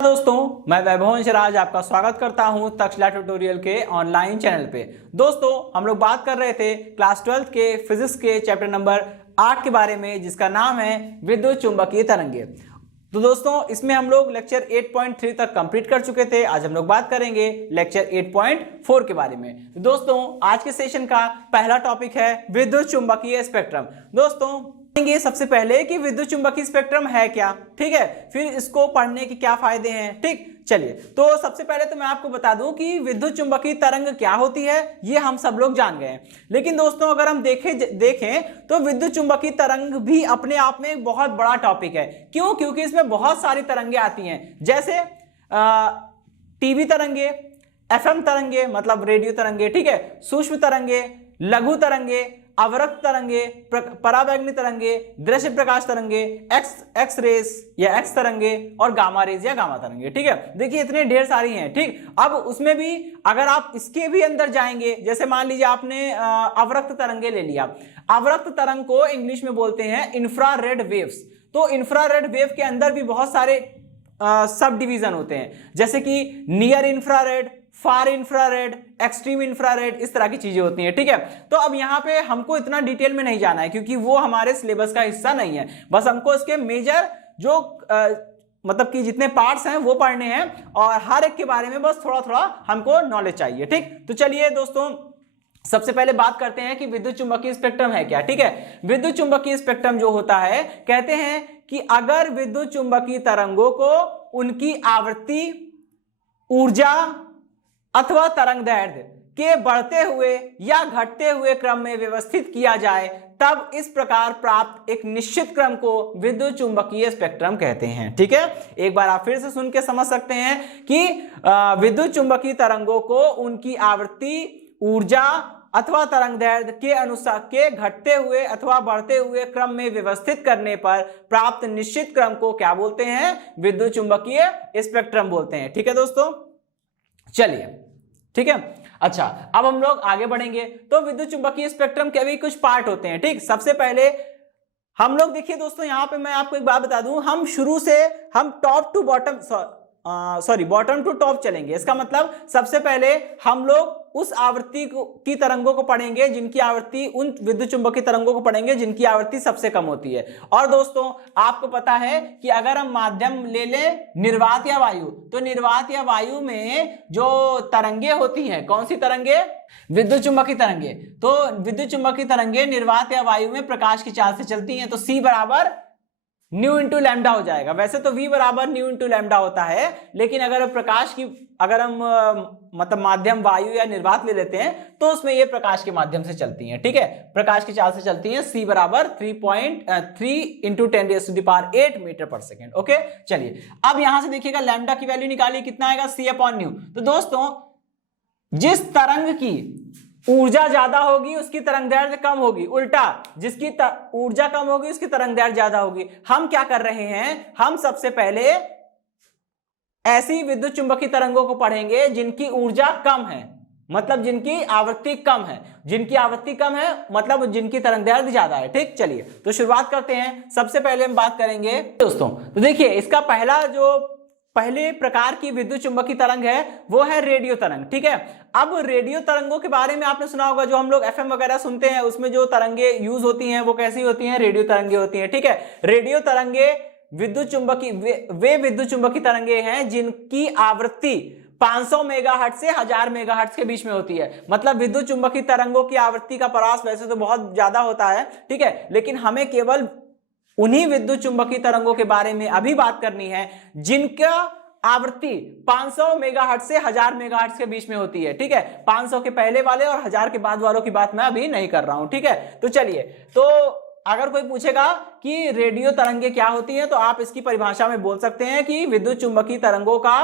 दोस्तों, मैं वैभव अंशराज आपका स्वागत करता हूं तक्षशिला ट्यूटोरियल के ऑनलाइन चैनल पे। दोस्तों, हम लोग बात कर रहे थे क्लास 12 के फिजिक्स के चैप्टर नंबर 8 के बारे में, जिसका नाम है विद्युत चुंबकीय तरंगे। तो दोस्तों, इसमें हम लोग लेक्चर 8.3 तक कंप्लीट कर चुके थे। आज हम लोग बात करेंगे लेक्चर 8.4 के बारे में। तो दोस्तों, आज के सेशन का पहला टॉपिक है विद्युत चुंबकीय स्पेक्ट्रम। दोस्तों, सबसे पहले कि विद्युत चुंबकीय स्पेक्ट्रम है क्या, ठीक है, फिर इसको पढ़ने के क्या फायदे हैं। ठीक, चलिए, तो सबसे पहले तो मैं आपको बता दूं कि विद्युत चुंबकीय तरंग क्या होती है, ये हम सब लोग जान गए हैं। लेकिन दोस्तों, अगर हम देखें तो विद्युत चुंबकीय तरंग भी अपने आप में एक बहुत बड़ा टॉपिक है। क्यों? क्योंकि इसमें बहुत सारी तरंगे आती हैं, जैसे टीवी तरंगे, एफएम तरंगे मतलब रेडियो तरंगे, ठीक है, सूक्ष्म तरंगे, लघु तरंगे, अवरक्त तरंगे, पराबैंगनी तरंगे, दृश्य प्रकाश तरंगे, एक्स रेस या एक्स तरंगे और गामा रेज या गामा तरंगे। ठीक है, देखिए इतने ढेर सारी हैं। ठीक, अब उसमें भी अगर आप इसके भी अंदर जाएंगे, जैसे मान लीजिए आपने अवरक्त तरंगे ले लिया। अवरक्त तरंग को इंग्लिश में बोलते हैं इंफ्रारेड वेव्स। तो इंफ्रारेड वेव के अंदर भी बहुत सारे सब डिवीजन होते हैं, जैसे कि नियर इंफ्रारेड, फार इंफ्रारेड, एक्सट्रीम इंफ्रारेड, इस तरह की चीजें होती हैं। ठीक है, तो अब यहाँ पे हमको इतना डिटेल में नहीं जाना है, क्योंकि वो हमारे सिलेबस का हिस्सा नहीं है। बस हमको इसके मेजर जो मतलब कि जितने पार्ट्स हैं वो पढ़ने हैं, और हर एक के बारे में बस थोड़ा थोड़ा हमको नॉलेज चाहिए। ठीक, तो चलिए दोस्तों, सबसे पहले बात करते हैं कि विद्युत चुंबकीय स्पेक्ट्रम है क्या। ठीक है, विद्युत चुंबकीय स्पेक्ट्रम जो होता है, कहते हैं कि अगर विद्युत चुंबकीय तरंगों को उनकी आवृत्ति, ऊर्जा अथवा तरंगदैर्ध्य के बढ़ते हुए या घटते हुए क्रम में व्यवस्थित किया जाए, तब इस प्रकार प्राप्त एक निश्चित क्रम को विद्युत चुंबकीय स्पेक्ट्रम कहते हैं। ठीक है, एक बार आप फिर से सुन के समझ सकते हैं कि विद्युत चुंबकीय तरंगों को उनकी आवृत्ति, ऊर्जा अथवा तरंगदैर्ध्य के अनुसार के घटते हुए अथवा बढ़ते हुए क्रम में व्यवस्थित करने पर प्राप्त निश्चित क्रम को क्या बोलते हैं? विद्युत चुंबकीय स्पेक्ट्रम बोलते हैं। ठीक है दोस्तों, चलिए, ठीक है। अच्छा, अब हम लोग आगे बढ़ेंगे। तो विद्युत चुंबकीय स्पेक्ट्रम के भी कुछ पार्ट होते हैं। ठीक, सबसे पहले हम लोग देखिए दोस्तों, यहां पे मैं आपको एक बात बता दूं, हम शुरू से हम top to bottom bottom to top चलेंगे। इसका मतलब सबसे पहले हम लोग उस आवृत्ति की तरंगों को पढ़ेंगे जिनकी आवृत्ति, उन विद्युत चुंबकीय तरंगों को पढ़ेंगे जिनकी आवृत्ति सबसे कम होती है। और दोस्तों, आपको पता है कि अगर हम माध्यम ले लें निर्वात या वायु, तो निर्वात या वायु में जो तरंगे होती हैं, कौन सी तरंगे? विद्युत चुंबकीय तरंगे। तो विद्युत चुंबकीय तरंगे निर्वात या वायु में प्रकाश की चाल से चलती हैं, तो C बराबर न्यू इंटू लैम्डा हो जाएगा। वैसे तो V बराबर न्यू इंटू लैम्डा होता है, लेकिन अगर प्रकाश की, अगर हम मतलब माध्यम वायु या निर्वात ले लेते हैं, तो उसमें ये प्रकाश के माध्यम से चलती हैं। ठीक है, प्रकाश की चाल से चलती हैं। C बराबर 3.3 इंटू 10⁸ मीटर पर सेकेंड। ओके, चलिए, अब यहां से देखिएगा लैम्डा की वैल्यू निकालिए, कितना आएगा? C upon new. तो दोस्तों, जिस तरंग की ऊर्जा ज्यादा होगी उसकी तरंगदैर्ध्य कम होगी, उल्टा जिसकी ऊर्जा कम होगी उसकी तरंगदैर्ध्य ज्यादा होगी। हम क्या कर रहे हैं? हम सबसे पहले ऐसी विद्युत चुंबकीय तरंगों को पढ़ेंगे जिनकी ऊर्जा कम है, मतलब जिनकी आवृत्ति कम है। जिनकी आवृत्ति कम है मतलब जिनकी तरंगदैर्ध्य ज्यादा है। ठीक, चलिए, तो शुरुआत करते हैं। सबसे पहले हम बात करेंगे दोस्तों, तो देखिए इसका पहले प्रकार की विद्युत चुंबकीय तरंग है वो है रेडियो तरंग। ठीक है, अब रेडियो तरंगों के बारे में आपने सुना होगा, जो हम लोग एफएम वगैरह सुनते हैं उसमें जो तरंगे यूज होती हैं वो कैसी होती हैं? रेडियो तरंगे होती हैं। ठीक है, रेडियो तरंगे विद्युत चुंबकीय वे विद्युत चुंबकीय तरंगे हैं जिनकी आवृत्ति 500 मेगाहर्ट्ज से 1000 मेगाहर्ट्ज के बीच में होती है। मतलब विद्युत चुंबकीय तरंगों की आवृत्ति का परास वैसे तो बहुत ज्यादा होता है, ठीक है, लेकिन हमें केवल उन्हीं विद्युत चुंबकीय तरंगों के बारे में अभी बात करनी है जिनका आवृत्ति 500 मेगाहर्ट्ज से 1000 मेगाहर्ट्ज के बीच में होती है। ठीक है, 500 के पहले वाले और 1000 के बाद वालों की बात मैं अभी नहीं कर रहा हूं। ठीक है, तो चलिए, तो अगर कोई पूछेगा कि रेडियो तरंगे क्या होती हैं, तो आप इसकी परिभाषा में बोल सकते हैं कि विद्युत चुंबकीय तरंगों का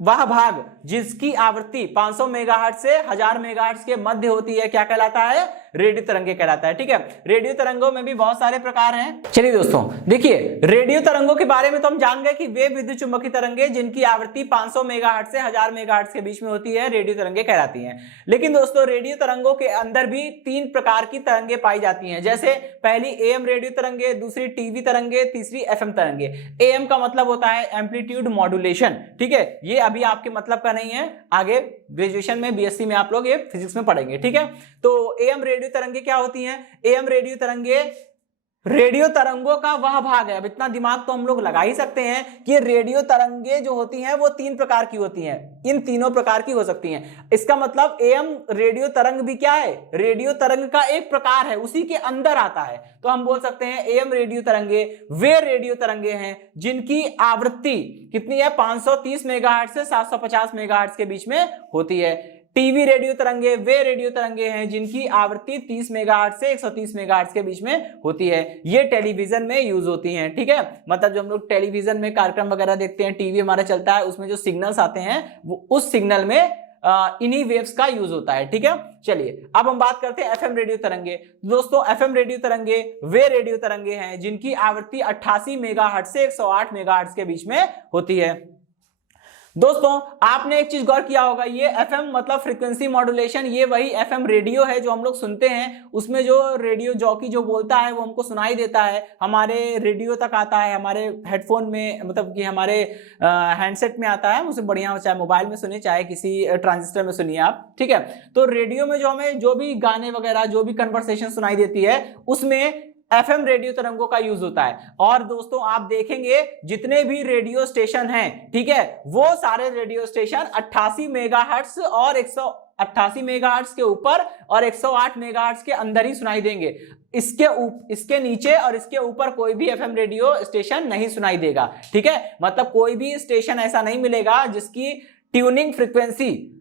वह भाग जिसकी आवृत्ति 500 मेगाहर्ट्ज से 1000 मेगाहर्ट्ज के मध्य होती है क्या कहलाता है? रेडियो तरंगे कहलाता है। ठीक है, रेडियो तरंगों में भी बहुत सारे प्रकार हैं। चलिए दोस्तों देखिए, रेडियो तरंगों के बारे में तो हम जान गए कि वे विद्युत चुंबकीय तरंगे जिनकी आवृत्ति 500 मेगाहर्ट्ज से 1000 मेगाहर्ट्ज के बीच में होती है रेडियो तरंगे कहलाती हैं। लेकिन दोस्तों रेडियो तरंगों के अंदर भी 3 प्रकार की तरंगे पाई जाती हैं, जैसे पहली एएम रेडियो तरंगे, दूसरी टीवी तरंगे, तीसरी एफएम तरंगे। एएम का मतलब होता है एम्पलीट्यूड मॉड्यूलेशन। ठीक है, ये अभी आपके मतलब का नहीं है, आगे ग्रेजुएशन में बीएससी में आप लोग ये फिजिक्स में पढ़ेंगे। ठीक है, तो एएम रेडियो तरंगे क्या होती हैं? एएम रेडियो तरंगे रेडियो तरंगों का वह भाग है। अब इतना दिमाग तो हम लोग लगा ही सकते हैं कि रेडियो तरंगे जो होती हैं वो 3 प्रकार की होती हैं, इन तीनों प्रकार की हो सकती हैं। इसका मतलब एएम रेडियो तरंग भी क्या है? रेडियो तरंग का एक प्रकार है, उसी के अंदर आता है। तो हम बोल सकते हैं एएम रेडियो तरंगे वे रेडियो तरंगे हैं जिनकी आवृत्ति कितनी है? 530 मेगाहर्ट्ज से 750 मेगाहर्ट्ज के बीच में होती है। टीवी रेडियो तरंगे वे रेडियो तरंगे हैं जिनकी आवृत्ति 30 मेगाहर्ट्ज से 130 मेगाहर्ट्ज के बीच में होती है। ये टेलीविजन में यूज होती हैं। ठीक है, मतलब जो हम लोग टेलीविजन में कार्यक्रम वगैरह देखते हैं, टीवी हमारा चलता है, उसमें जो सिग्नल्स आते हैं वो उस सिग्नल में इन्हीं वेव्स का यूज होता है। ठीक है, चलिए अब हम बात करते हैं एफएम रेडियो तरंगे। दोस्तों एफएम रेडियो तरंगे वे रेडियो तरंगे हैं जिनकी आवृत्ति 88 मेगाहर्ट्ज से 108 मेगाहर्ट्ज के बीच में होती है। दोस्तों आपने एक चीज गौर किया होगा, ये एफएम मतलब फ्रीक्वेंसी मॉड्यूलेशन, ये वही एफएम रेडियो है जो हम लोग सुनते हैं। उसमें जो रेडियो जॉकी जो बोलता है वो हमको सुनाई देता है, हमारे रेडियो तक आता है, हमारे हेडफोन में मतलब कि हमारे हैंडसेट में आता है। उसे बढ़िया, चाहे मोबाइल में सुनिए चाहे किसी ट्रांजिस्टर में सुनिए आप। ठीक है, तो रेडियो में जो हमें जो भी गाने वगैरह जो भी कन्वर्सेशन सुनाई देती है उसमें एफएम रेडियो तरंगों का यूज होता है। और दोस्तों आप देखेंगे जितने भी रेडियो स्टेशन हैं, ठीक है, वो सारे रेडियो स्टेशन 88 मेगाहर्ट्ज और 188 मेगाहर्ट्ज के ऊपर और 108 मेगाहर्ट्ज के अंदर ही सुनाई देंगे। इसके नीचे और इसके ऊपर कोई भी एफएम रेडियो स्टेशन नहीं सुनाई देगा। ठीक है, मतलब कोई भी स्टेशन ऐसा नहीं मिलेगा जिसकी ट्यूनिंग फ्रीक्वेंसी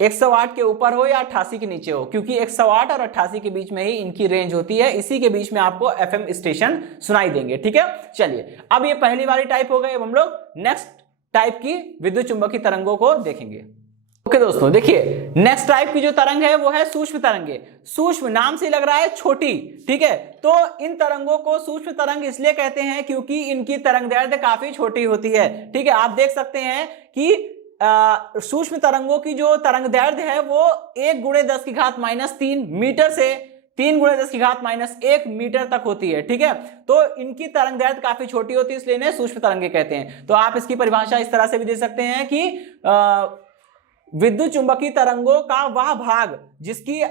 108 के ऊपर हो या 88 के नीचे हो, क्योंकि 108 और 88 के बीच में ही इनकी रेंज होती है। इसी के बीच में आपको एफएम स्टेशन सुनाई देंगे। ठीक है, चलिए अब ये पहली वाली टाइप हो गई। अब हम लोग नेक्स्ट टाइप की विद्युत चुंबकीय तरंगों को देखेंगे। ओके दोस्तों देखिए, नेक्स्ट टाइप की जो तरंग है वो है सूक्ष्म तरंगे। सूक्ष्म नाम से लग रहा है छोटी। ठीक है, तो इन तरंगों को सूक्ष्म तरंग इसलिए कहते हैं क्योंकि इनकी तरंगदैर्ध्य काफी छोटी होती है। ठीक है, आप देख सकते हैं कि सूक्ष्म तरंगों की जो तरंगदैर्ध्य है वो 1 × 10⁻³ मीटर से 3 × 10⁻1 मीटर तक होती है। ठीक है, तो इनकी तरंगदैर्ध्य काफी छोटी होती है, इसलिए इन्हें सूक्ष्म तरंगे कहते हैं। तो आप इसकी परिभाषा इस तरह से भी दे सकते हैं कि विद्युत चुंबकीय तरंगों का वह भाग जिसकी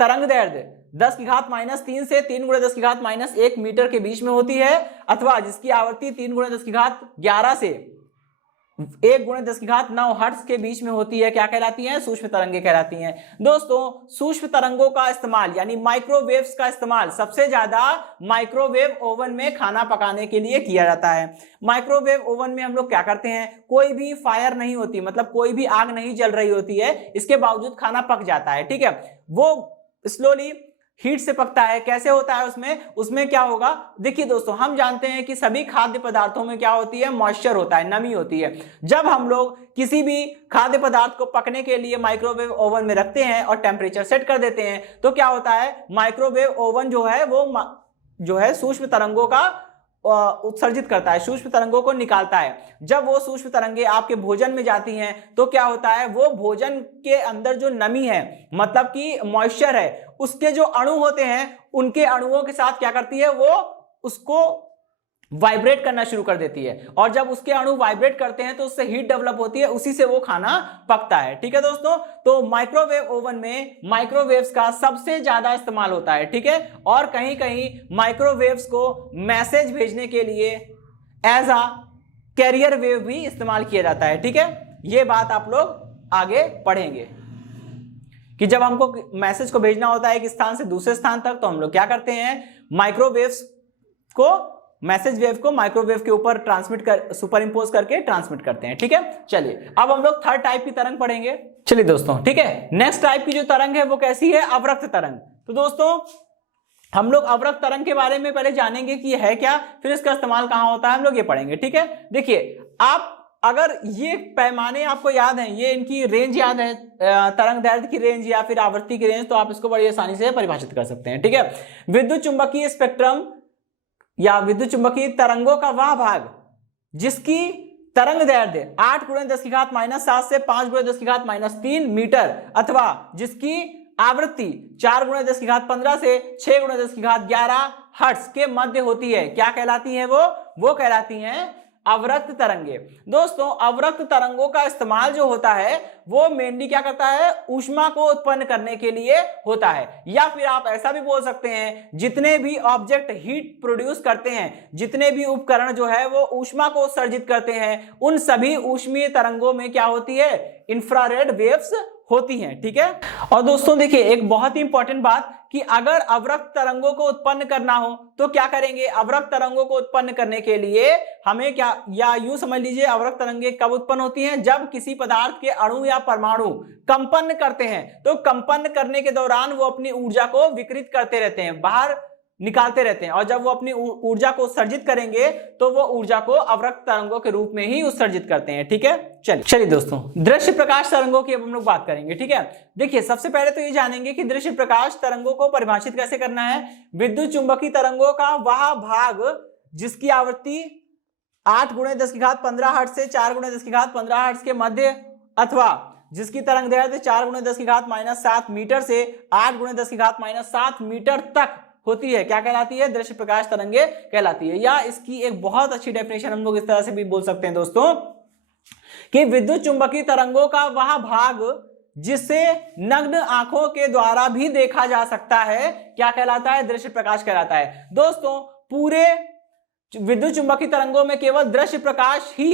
तरंगदैर्ध्य 10⁻³ से 3 × 10⁻1 मीटर के बीच में होती है, अथवा जिसकी आवृत्ति 3 × 10⁻11 से 1 × 10⁹ हर्ट्ज के बीच में होती है, क्या कहलाती हैं? सूक्ष्म तरंगे कहलाती हैं। दोस्तों सूक्ष्म तरंगों का इस्तेमाल यानी माइक्रोवेव्स का इस्तेमाल सबसे ज्यादा माइक्रोवेव ओवन में खाना पकाने के लिए किया जाता है। माइक्रोवेव ओवन में हम लोग क्या करते हैं, कोई भी फायर नहीं होती, मतलब कोई भी आग नहीं जल रही होती है, इसके बावजूद खाना पक जाता है। ठीक है, वो स्लोली हीट से पकता है। कैसे होता है उसमें क्या होगा? देखिए दोस्तों, हम जानते हैं कि सभी खाद्य पदार्थों में क्या होती है? मॉइस्चर होता है, नमी होती है। जब हम लोग किसी भी खाद्य पदार्थ को पकने के लिए माइक्रोवेव ओवन में रखते हैं और टेम्परेचर सेट कर देते हैं, तो क्या होता है? माइक्रोवेव ओवन जो है वो जो है सूक्ष्म तरंगों का उत्सर्जित करता है, सूक्ष्म तरंगों को निकालता है। जब वो सूक्ष्म तरंगे आपके भोजन में जाती हैं तो क्या होता है? वो भोजन के अंदर जो नमी है, मतलब कि मॉइस्चर है, उसके जो अणु होते हैं उनके अणुओं के साथ क्या करती है? वो उसको वाइब्रेट करना शुरू कर देती है, और जब उसके अणु वाइब्रेट करते हैं तो उससे हीट डेवलप होती है, उसी से वो खाना पकता है। ठीक है दोस्तों, तो माइक्रोवेव ओवन में माइक्रोवेव्स का सबसे ज्यादा इस्तेमाल होता है। ठीक है, और कहीं कहीं माइक्रोवेव्स को मैसेज भेजने के लिए एज अ कैरियर वेव भी इस्तेमाल किया जाता है। ठीक है, ये बात आप लोग आगे पढ़ेंगे कि जब हमको मैसेज को भेजना होता है एक स्थान से दूसरे स्थान तक, तो हम लोग क्या करते हैं? माइक्रोवेव्स को, मैसेज वेव को माइक्रोवेव के ऊपर सुपर इंपोज करके ट्रांसमिट करते हैं। ठीक है, चलिए अब हम लोग थर्ड टाइप की तरंग पढ़ेंगे। चलिए दोस्तों, ठीक है, नेक्स्ट टाइप की जो तरंग है वो कैसी है? अवरक्त तरंग। तो दोस्तों हम लोग अवरक्त तरंग के बारे में पहले जानेंगे कि है क्या, फिर इसका इस्तेमाल कहां होता है, हम लोग ये पढ़ेंगे। ठीक है, देखिए आप अगर ये पैमाने आपको याद हैं, ये इनकी रेंज याद है, तरंग दैर्ध्य की रेंज या फिर आवृत्ति की रेंज, तो आप इसको बड़ी आसानी से परिभाषित कर सकते हैं। ठीक है, विद्युत चुंबकीय स्पेक्ट्रम या विद्युत चुंबकीय तरंगों का वह भाग जिसकी तरंग दैर्ध्य 8 × 10⁻⁷ से 5 × 10⁻³ मीटर अथवा जिसकी आवृत्ति 4 × 10⁻15 से 6 × 10⁻11 हर्ट्ज के मध्य होती है, क्या कहलाती है वो कहलाती हैं अवरक्त तरंगे। दोस्तों, अवरक्त तरंगों का इस्तेमाल जो होता है वो मेनली क्या करता है, ऊष्मा को उत्पन्न करने के लिए होता है, या फिर आप ऐसा भी बोल सकते हैं जितने भी ऑब्जेक्ट हीट प्रोड्यूस करते हैं, जितने भी उपकरण जो है वो ऊष्मा को उत्सर्जित करते हैं, उन सभी ऊष्मीय तरंगों में क्या होती है, इंफ्रारेड वेव्स होती हैं। ठीक है, और दोस्तों देखिए एक बहुत ही इंपॉर्टेंट बात कि अगर अवरक्त तरंगों को उत्पन्न करना हो तो क्या करेंगे, अवरक्त तरंगों को उत्पन्न करने के लिए हमें क्या, या यूं समझ लीजिए अवरक्त तरंगे कब उत्पन्न होती हैं, जब किसी पदार्थ के अणु या परमाणु कंपन करते हैं, तो कंपन करने के दौरान वो अपनी ऊर्जा को विकृत करते रहते हैं, बाहर निकालते रहते हैं, और जब वो अपनी ऊर्जा को उत्सर्जित करेंगे तो वो ऊर्जा को अवरक्त तरंगों के रूप में ही उत्सर्जित करते हैं। ठीक है, चलिए दोस्तों दृश्य प्रकाश तरंगों की अब हम लोग बात करेंगे। ठीक है, देखिए सबसे पहले तो ये जानेंगे कि दृश्य प्रकाश तरंगों को परिभाषित कैसे करना है। विद्युत चुंबकीय तरंगों का वह भाग जिसकी आवृत्ति 8 × 10⁻15 हर्ट्ज से 4 × 10⁻15 हर्ट्ज के मध्य अथवा जिसकी तरंग दैर्ध्य 4 × 10⁻7 मीटर से 8 × 10⁻7 मीटर तक होती है, क्या कहलाती है, दृश्य प्रकाश तरंगे कहलाती है। या इसकी एक बहुत अच्छी डेफिनेशन हम लोग इस तरह से भी बोल सकते हैं दोस्तों कि विद्युत चुंबकीय तरंगों का वह भाग जिसे नग्न आंखों के द्वारा भी देखा जा सकता है, क्या कहलाता है, दृश्य प्रकाश कहलाता है। दोस्तों पूरे विद्युत चुंबकीय तरंगों में केवल दृश्य प्रकाश ही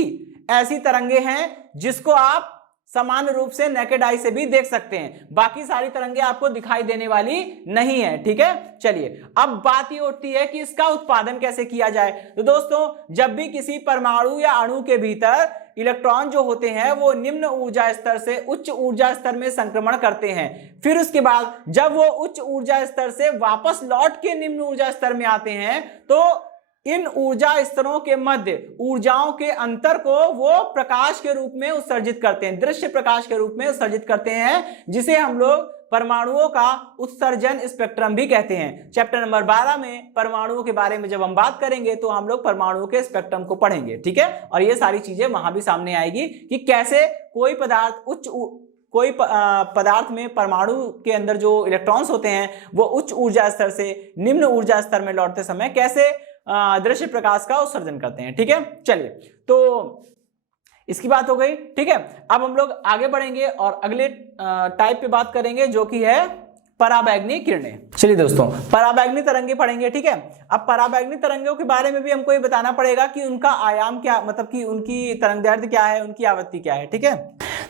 ऐसी तरंगे हैं जिसको आप सामान्य रूप से नेकेड आई से भी देख सकते हैं, बाकी सारी तरंगे आपको दिखाई देने वाली नहीं है। ठीक है, चलिए अब बात ये उठती है कि इसका उत्पादन कैसे किया जाए। तो दोस्तों जब भी किसी परमाणु या अणु के भीतर इलेक्ट्रॉन जो होते हैं वो निम्न ऊर्जा स्तर से उच्च ऊर्जा स्तर में संक्रमण करते हैं, फिर उसके बाद जब वो उच्च ऊर्जा स्तर से वापस लौट के निम्न ऊर्जा स्तर में आते हैं, तो इन ऊर्जा स्तरों के मध्य ऊर्जाओं के अंतर को वो प्रकाश के रूप में उत्सर्जित करते हैं, दृश्य प्रकाश के रूप में उत्सर्जित करते हैं, जिसे हम लोग परमाणुओं का उत्सर्जन स्पेक्ट्रम भी कहते हैं। चैप्टर नंबर 12 में परमाणुओं के बारे में जब हम बात करेंगे तो हम लोग परमाणुओं के स्पेक्ट्रम को पढ़ेंगे। ठीक है, और ये सारी चीजें वहां भी सामने आएगी कि कैसे कोई पदार्थ में परमाणु के अंदर जो इलेक्ट्रॉन्स होते हैं वो उच्च ऊर्जा स्तर से निम्न ऊर्जा स्तर में लौटते समय कैसे दृश्य प्रकाश का उत्सर्जन करते हैं। ठीक है, चलिए तो इसकी बात हो गई। ठीक है, अब हम लोग आगे बढ़ेंगे और अगले टाइप पे बात करेंगे जो कि है पराबैंगनी किरणें। चलिए दोस्तों पराबैंगनी तरंगे पढ़ेंगे। ठीक है, अब पराबैंगनी तरंगों के बारे में भी हमको ये बताना पड़ेगा कि उनका आयाम क्या, मतलब कि उनकी तरंग दैर्ध्य क्या है, उनकी आवृत्ति क्या है। ठीक है,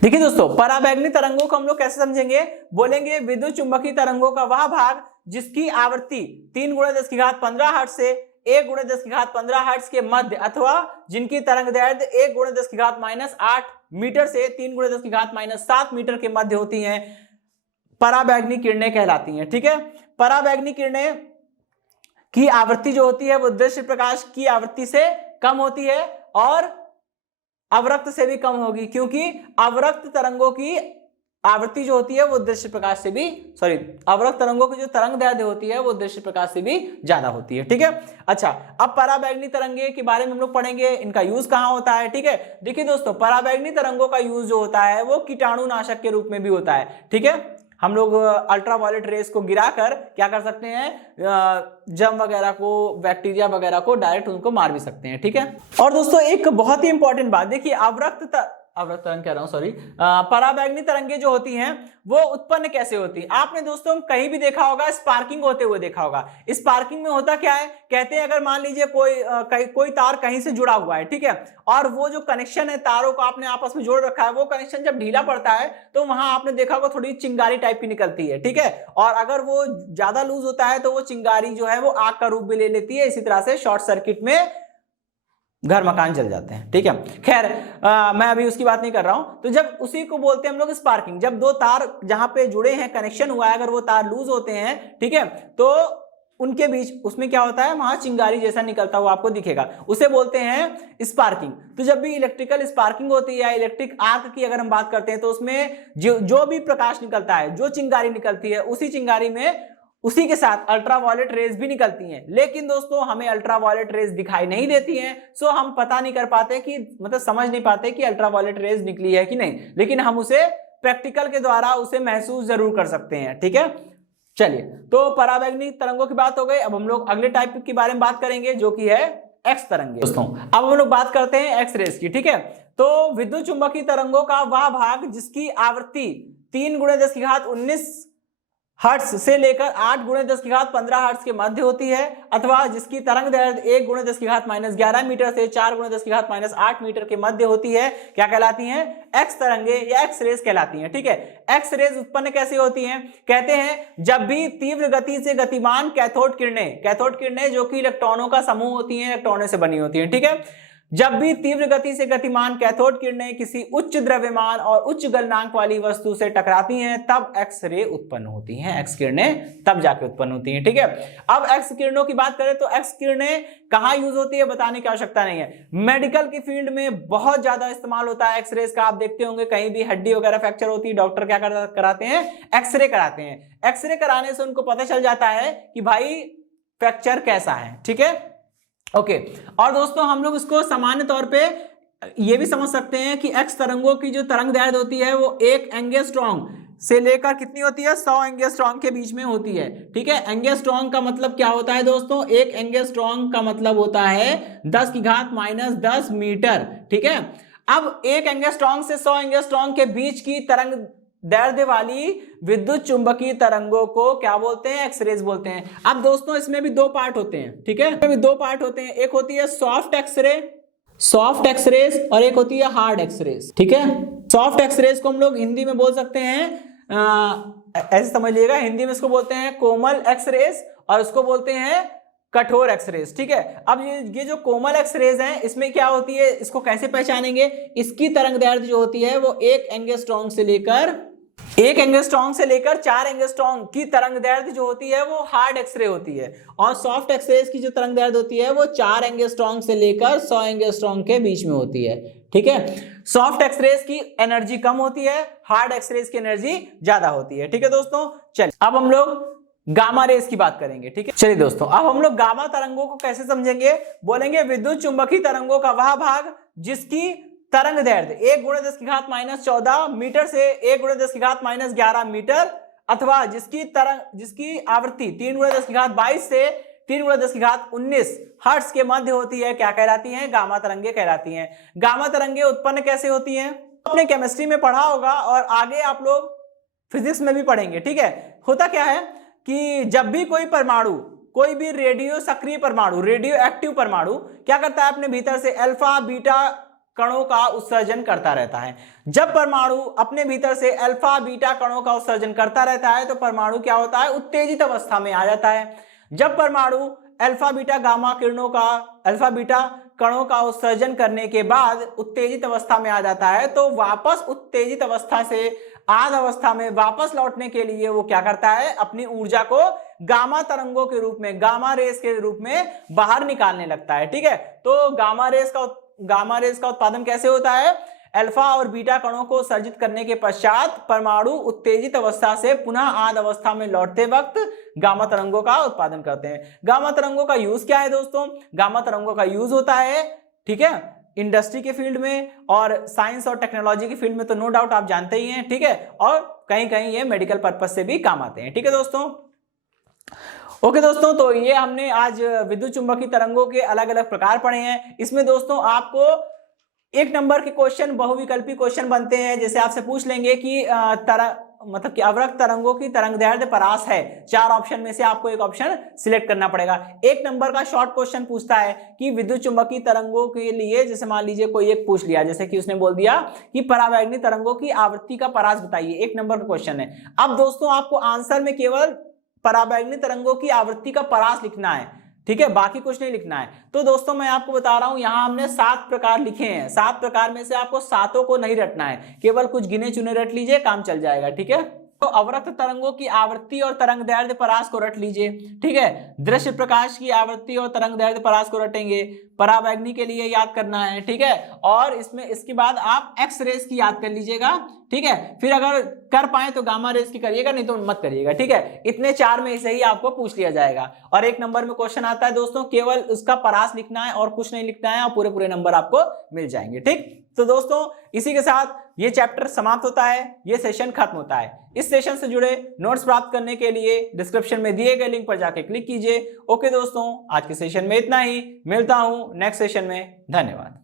देखिए दोस्तों पराबैंगनी तरंगों को हम लोग कैसे समझेंगे, बोलेंगे विद्युत चुंबकीय तरंगों का वह भाग जिसकी आवृत्ति 3 × 10⁻15 हर्ट्ज से 1 × 10⁻15 हर्ट्ज के मध्य अथवा जिनकी तरंग दैर्ध्य 1 × 10⁻8 मीटर से 3 × 10⁻7 मीटर के मध्य होती हैं, पराबैंगनी किरणें कहलाती हैं। ठीक है, पराबैंगनी किरणें की आवृत्ति जो होती है वो दृश्य प्रकाश की आवृत्ति से कम होती है और अवरक्त से भी कम होगी, क्योंकि अवरक्त तरंगों की आवृत्ति जो होती है वो दृश्य प्रकाश से भी अवरक्त तरंगों की जो तरंग दैर्ध्य होती है वो दृश्य प्रकाश से भी ज्यादा होती है। ठीक है, अच्छा अब पराबैंगनी तरंगे के बारे में हम लोग पढ़ेंगे, इनका यूज कहाँ होता है। ठीक है, देखिए दोस्तों पराबैंगनी तरंगों का यूज जो होता है वो कीटाणुनाशक के रूप में भी होता है। ठीक है, हम लोग अल्ट्रावायलेट रेस को गिराकर क्या कर सकते हैं, जर्म वगैरह को, बैक्टीरिया वगैरह को डायरेक्ट उनको मार भी सकते हैं। ठीक है, और दोस्तों एक बहुत ही इंपॉर्टेंट बात देखिए, अवरक्त तरंग कह रहा हूं सॉरी, पराबैंगनी तरंगे जो होती हैं वो उत्पन्न कैसे होती है। आपने दोस्तों कहीं भी देखा होगा स्पार्किंग होते हुए देखा होगा। स्पार्किंग में होता क्या है, कहते हैं अगर मान लीजिए कोई तार कहीं से जुड़ा हुआ है, ठीक है, और वो जो कनेक्शन है तारों को आपने आपस में जोड़ रखा है, वो कनेक्शन जब ढीला पड़ता है तो वहां आपने देखा होगा थोड़ी चिंगारी टाइप की निकलती है। ठीक है, और अगर वो ज्यादा लूज होता है तो वो चिंगारी जो है वो आग का रूप भी ले लेती है। इसी तरह से शॉर्ट सर्किट में घर मकान जल जाते हैं। ठीक है, खैर मैं अभी उसकी बात नहीं कर रहा हूं। तो जब उसी को बोलते हैं हम लोग स्पार्किंग, जब दो तार जहां पे जुड़े हैं, कनेक्शन हुआ है, अगर वो तार लूज होते हैं, ठीक है, तो उनके बीच उसमें क्या होता है, वहां चिंगारी जैसा निकलता हुआ आपको दिखेगा, उसे बोलते हैं स्पार्किंग। तो जब भी इलेक्ट्रिकल स्पार्किंग होती है या इलेक्ट्रिक आर्क की अगर हम बात करते हैं तो उसमें जो भी प्रकाश निकलता है, जो चिंगारी निकलती है, उसी चिंगारी में उसी के साथ अल्ट्रावायलेट रेज भी निकलती हैं। लेकिन दोस्तों हमें अल्ट्रावायलेट रेज दिखाई नहीं देती हैं, सो हम पता नहीं कर पाते कि मतलब समझ नहीं पाते कि अल्ट्रावायलेट रेज निकली है कि नहीं, लेकिन हम उसे प्रैक्टिकल के द्वारा उसे महसूस जरूर कर सकते हैं। ठीक है, चलिए, तो परावैंगनिक तरंगों की बात हो गई। अब हम लोग अगले टाइप के बारे में बात करेंगे जो कि है एक्स तरंगे। दोस्तों अब हम लोग बात करते हैं एक्स रेज की। ठीक है, तो विद्युत चुंबकीय तरंगों का वह भाग जिसकी आवृत्ति 3 × 10⁻19 हर्ट्ज से लेकर 8 × 10⁻15 हर्ट्ज के मध्य होती है, अथवा जिसकी तरंग दैर्ध्य 1 × 10⁻11 मीटर से 4 × 10⁻8 मीटर के मध्य होती है, क्या कहलाती हैं, एक्स तरंगे या एक्स रेज कहलाती हैं। ठीक है, एक्स रेज उत्पन्न कैसे होती हैं, कहते हैं जब भी तीव्र गति से गतिमान कैथोड किरणें जो कि इलेक्ट्रॉनों का समूह होती हैं, इलेक्ट्रॉनों से बनी होती हैं। ठीक है, जब भी तीव्र गति से गतिमान कैथोड किरणें किसी उच्च द्रव्यमान और उच्च गलनांक वाली वस्तु से टकराती हैं, तब एक्स रे उत्पन्न होती हैं, एक्स किरणें तब जाके उत्पन्न होती हैं। ठीक है, अब एक्स किरणों की बात करें तो एक्स किरणें कहां यूज होती है बताने की आवश्यकता नहीं है, मेडिकल की फील्ड में बहुत ज्यादा इस्तेमाल होता है एक्स रेज का। आप देखते होंगे कहीं भी हड्डी वगैरह फ्रैक्चर होती है, डॉक्टर क्या कराते हैं, एक्सरे कराते हैं। एक्सरे कराने से उनको पता चल जाता है कि भाई फ्रैक्चर कैसा है। ठीक है, ओके। और दोस्तों हम लोग इसको सामान्य तौर पे ये भी समझ सकते हैं कि एक्स तरंगों की जो तरंग दैर्ध्य होती है वो 1 एंगस्ट्रॉम से लेकर कितनी होती है, 100 एंगस्ट्रॉम के बीच में होती है। ठीक है, एंगस्ट्रॉम का मतलब क्या होता है दोस्तों, 1 एंगस्ट्रॉम का मतलब होता है 10⁻−10 मीटर। ठीक है, अब 1 एंगस्ट्रॉम से 100 एंगस्ट्रॉम के बीच की तरंग दैर्ध्य वाली विद्युत चुंबकीय तरंगों को क्या बोलते हैं, एक्स रेज बोलते हैं। अब दोस्तों इसमें भी 2 पार्ट होते हैं। ठीक है, इसमें भी 2 पार्ट होते हैं, एक होती है सॉफ्ट एक्स रेज और एक होती है हार्ड एक्स रेज। ठीक है, सॉफ्ट एक्स रेज को हम लोग हिंदी में बोल सकते हैं, ऐसे समझ लीजिएगा, हिंदी में इसको बोलते हैं कोमल एक्स रेज और इसको बोलते हैं कठोर एक्स रेज। ठीक है, अब ये जो कोमल एक्स रेज है इसमें क्या होती है, इसको कैसे पहचानेंगे, इसकी तरंग दैर्ध्य जो होती है वो 1 एंगस्ट्रॉम से लेकर 4 एंगस्ट्रॉम की तरंग दैर्ध्य जो होती है वो हार्ड एक्सरे होती है, और सॉफ्ट एक्सरेज की जो तरंग दैर्ध्य होती है वो 4 एंगस्ट्रॉम से लेकर 100 एंगस्ट्रॉम के बीच में होती है। ठीक है, सॉफ्ट एक्सरेज की एनर्जी कम होती है, हार्ड एक्सरेज की एनर्जी ज्यादा होती है। ठीक है दोस्तों, चलिए अब हम लोग गामा रेज की बात करेंगे। ठीक है, चलिए दोस्तों अब हम लोग गामा तरंगों को कैसे समझेंगे, बोलेंगे विद्युत चुंबकीय तरंगों का वह भाग जिसकी तरंग दैर्ध्य 1 × 10⁻14 मीटर से 1 × 10⁻11 मीटर, अथवा जिसकी आवृत्ति 3 × 10⁻22 से 3 × 10⁻19 हर्ट्ज के मध्य होती है, क्या कहलाती हैं, गामा तरंगे कहलाती हैं। गामा तरंगे उत्पन्न कैसे होती हैं, आपने केमिस्ट्री में पढ़ा होगा और आगे आप लोग फिजिक्स में भी पढ़ेंगे। ठीक है, होता क्या है कि जब भी कोई परमाणु, कोई भी रेडियो सक्रिय परमाणु, रेडियो एक्टिव परमाणु क्या करता है, अपने भीतर से अल्फा बीटा कणों का उत्सर्जन करता रहता है। जब परमाणु अपने भीतर से अल्फा बीटा कणों का उत्सर्जन करता रहता है तो परमाणु क्या होता है, उत्तेजित अवस्था में आ जाता है। जब परमाणु अल्फा बीटा गामा किरणों का, अल्फा बीटा कणों का उत्सर्जन करने के बाद उत्तेजित अवस्था में आ जाता है, तो वापस उत्तेजित अवस्था से आध अवस्था में वापस लौटने के लिए वो क्या करता है, अपनी ऊर्जा को गामा तरंगों के रूप में, गामा रेस के रूप में बाहर निकालने लगता है। ठीक है, तो गामा रेस का उत्पादन कैसे होता है, अल्फा और बीटा कणों को सर्जित करने के पश्चात परमाणु उत्तेजित अवस्था से पुनः आध अवस्था में लौटते वक्त गामा तरंगों का उत्पादन करते हैं। गामा तरंगों का यूज क्या है दोस्तों, गामा तरंगों का यूज होता है, ठीक है, इंडस्ट्री के फील्ड में और साइंस और टेक्नोलॉजी के फील्ड में तो नो डाउट आप जानते ही हैं। ठीक है, और कहीं कहीं ये मेडिकल पर्पस से भी काम आते हैं। ठीक है दोस्तों, ओके दोस्तों, तो ये हमने आज विद्युत चुंबकीय तरंगों के अलग अलग प्रकार पढ़े हैं। इसमें दोस्तों आपको 1 नंबर के क्वेश्चन, बहुविकल्पी क्वेश्चन बनते हैं, जैसे आपसे पूछ लेंगे कि मतलब कि अवरक्त तरंगों की तरंग दैर्ध्य परास है, 4 ऑप्शन में से आपको एक ऑप्शन सिलेक्ट करना पड़ेगा। 1 नंबर का शॉर्ट क्वेश्चन पूछता है कि विद्युत चुंबकीय तरंगों के लिए, जैसे मान लीजिए कोई एक पूछ लिया, जैसे कि उसने बोल दिया कि परावैंगनिक तरंगों की आवृत्ति का परास बताइए, 1 नंबर का क्वेश्चन है। अब दोस्तों आपको आंसर में केवल परावैंगनिक तरंगों की आवृत्ति का परास लिखना है, ठीक है, बाकी कुछ नहीं लिखना है। तो दोस्तों मैं आपको बता रहा हूं, यहां हमने 7 प्रकार लिखे हैं, 7 प्रकार में से आपको 7 को नहीं रटना है, केवल कुछ गिने चुने रट लीजिए, काम चल जाएगा। ठीक है, तो अवरक्त तरंगों की आवृत्ति और तरंग दैर्ध्य परास को रट लीजिए, ठीक है। दृश्य प्रकाश की आवृत्ति और तरंग दैर्ध्य परास को रटेंगे। पराबैंगनी के लिए याद करना है, ठीक है। और इसमें इसके बाद आप एक्स रेस की याद कर लीजिएगा, ठीक है। फिर अगर कर पाए तो गामा रेस की करिएगा, नहीं तो मत करिएगा, ठीक है। इतने 4 में से ही आपको पूछ लिया जाएगा। और 1 नंबर में क्वेश्चन आता है दोस्तों, केवल उसका परास लिखना है और कुछ नहीं लिखना है, और पूरे पूरे नंबर आपको मिल जाएंगे, ठीक। तो दोस्तों इसी के साथ ये चैप्टर समाप्त होता है, ये सेशन खत्म होता है। इस सेशन से जुड़े नोट्स प्राप्त करने के लिए डिस्क्रिप्शन में दिए गए लिंक पर जाकर क्लिक कीजिए। ओके दोस्तों, आज के सेशन में इतना ही, मिलता हूं नेक्स्ट सेशन में। धन्यवाद।